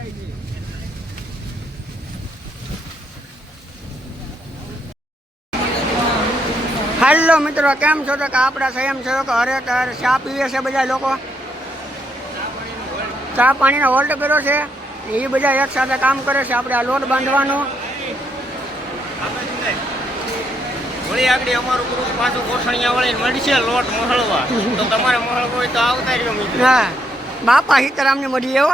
Hello मित्रों, केम छो? तो आपड़ा स्वयंसेवक हरेकर चा पीवे से बधा लोको चा पानी होल्ड कर्यो छे। ये बधा एक साथ काम करे छे। आपणे आ लोट बांधवानो वળી આગળ અમારું ગ્રુપ પાછું કોસણિયા વળીને મળશે લોટ મહળવા, તો તમારે મહળવો હોય તો આવતા રહ્યો મિત્રો. હા, બાપા સીતારામને મળીએ હો.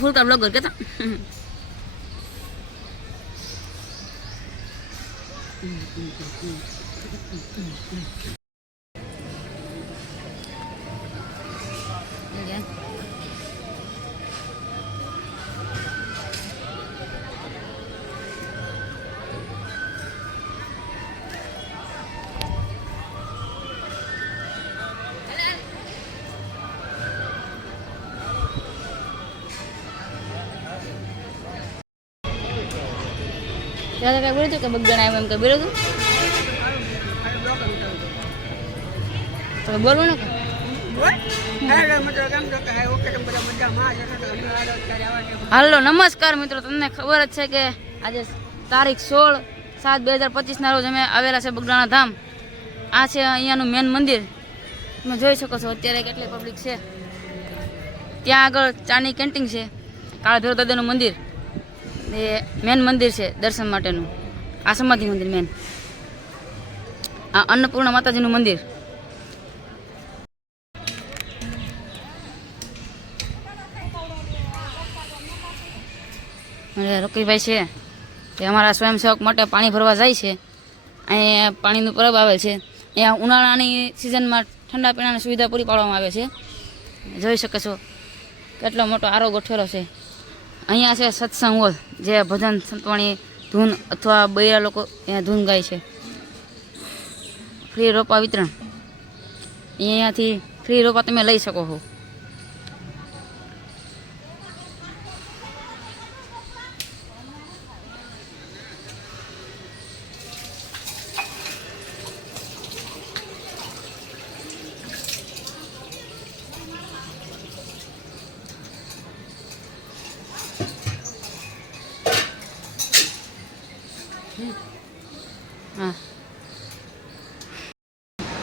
फुल का ब्लॉग करके था क्या क्या बोले तो क्या बगदान आया मैं क्या बोले तो बोलो ना हेलो नमस्कार मित्रों, तमने खबर ज छे के आज तारीख 16/7/2025 रोज अमे आवेला छे बगदाणा धाम। आ छे अहींयानुं मेन मंदिर, તમે જોઈ શકો છો અત્યારે કેટલી પબ્લિક છે। ત્યાં આગળ ચાની કેન્ટીન છે, કાળા ભૈરવ દાદાનું મંદિર એ મેન મંદિર છે દર્શન માટેનું। આ સમાધિ મંદિર મેન, આ અન્નપૂર્ણા માતાજીનું મંદિર। રોકીભાઈ છે તે અમારા સ્વયંસેવક માટે પાણી ભરવા જાય છે। અહીંયા પાણીનું પરબ આવે છે। અહીંયા ઉનાળાની સિઝનમાં ઠંડા પીણાની સુવિધા પૂરી પાડવામાં આવે છે। જોઈ શકો છો કેટલો મોટો આરો ગોઠવેલો છે અહીંયા છે સત્સંગ હોલ, જે ભજન સંતવાણી ધૂન અથવા બૈરા લોકો અહીંયા ધૂન ગાય છે. ફ્રી રોપા વિતરણ, અહીંયાથી ફ્રી રોપા તમે લઈ શકો છો. હા,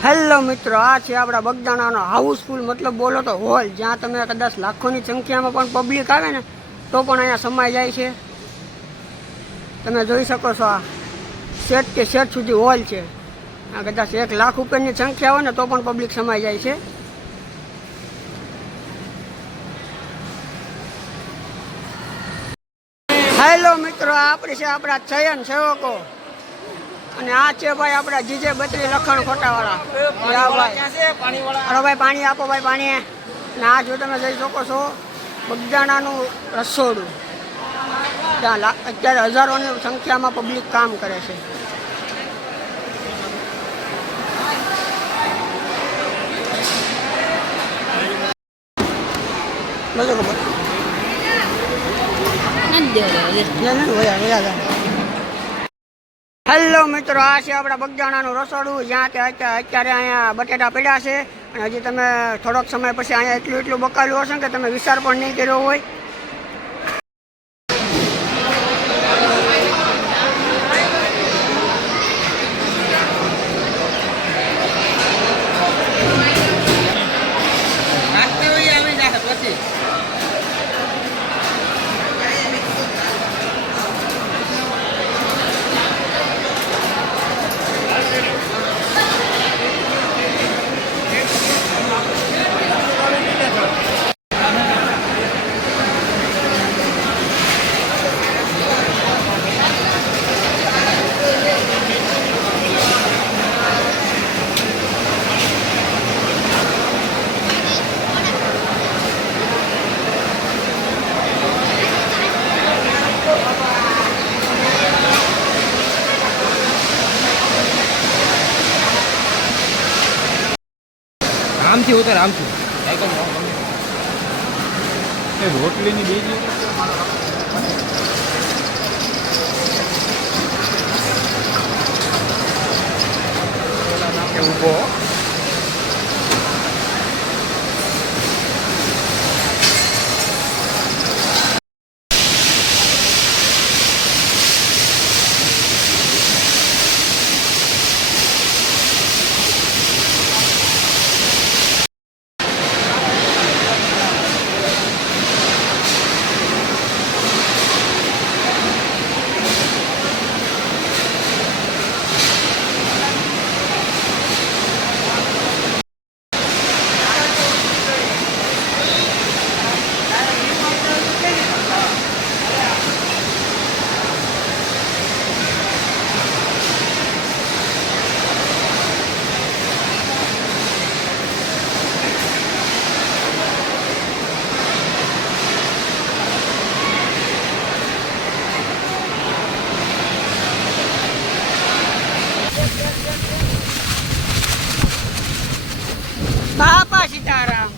હેલો મિત્રો, આ છે આપણા બગદાણાનો હાઉસફુલ, મતલબ બોલો તો હોલ, જ્યાં તમે કદાચ લાખોની સંખ્યામાં પણ પબ્લિક આવે ને તો પણ અહીંયા સમાઈ જાય છે. તમે જોઈ શકો છો, આ સેટ કે સેટ સુધી હોલ છે. આ કદાચ 1 લાખ ઉપરની સંખ્યા હોય ને તો પણ પબ્લિક સમાઈ જાય છે. હેલો મિત્રો, આપણી છે આપણા ચયન સેવકો, અને આ છે ભાઈ આપણા જીજે બત્રી લખણ ખોટાવાળા. અરે ભાઈ પાણી આપો, ભાઈ પાણી. અને આ જો તમે જોઈ શકો છો બગદાણાનું રસોડું, ત્યાં અત્યારે હજારોની સંખ્યામાં પબ્લિક કામ કરે છે. બધું ખબર હેલો મિત્રો, આ છે આપણા બગદાણાનું રસોડું, જ્યાં કે અત્યારે અહીંયા બટેટા પડ્યા છે. અને હજી તમે થોડોક સમય પછી અહીંયા એટલું બકાલું હશે કે તમે વિચાર પણ નહીં કર્યો હોય. આમથી ઉતર, આમથી રોટલીની બીજી ઊભો. બાપા સીતારામ.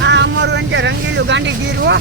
આ અમારું રંગીલું ગાંધીગીર હો.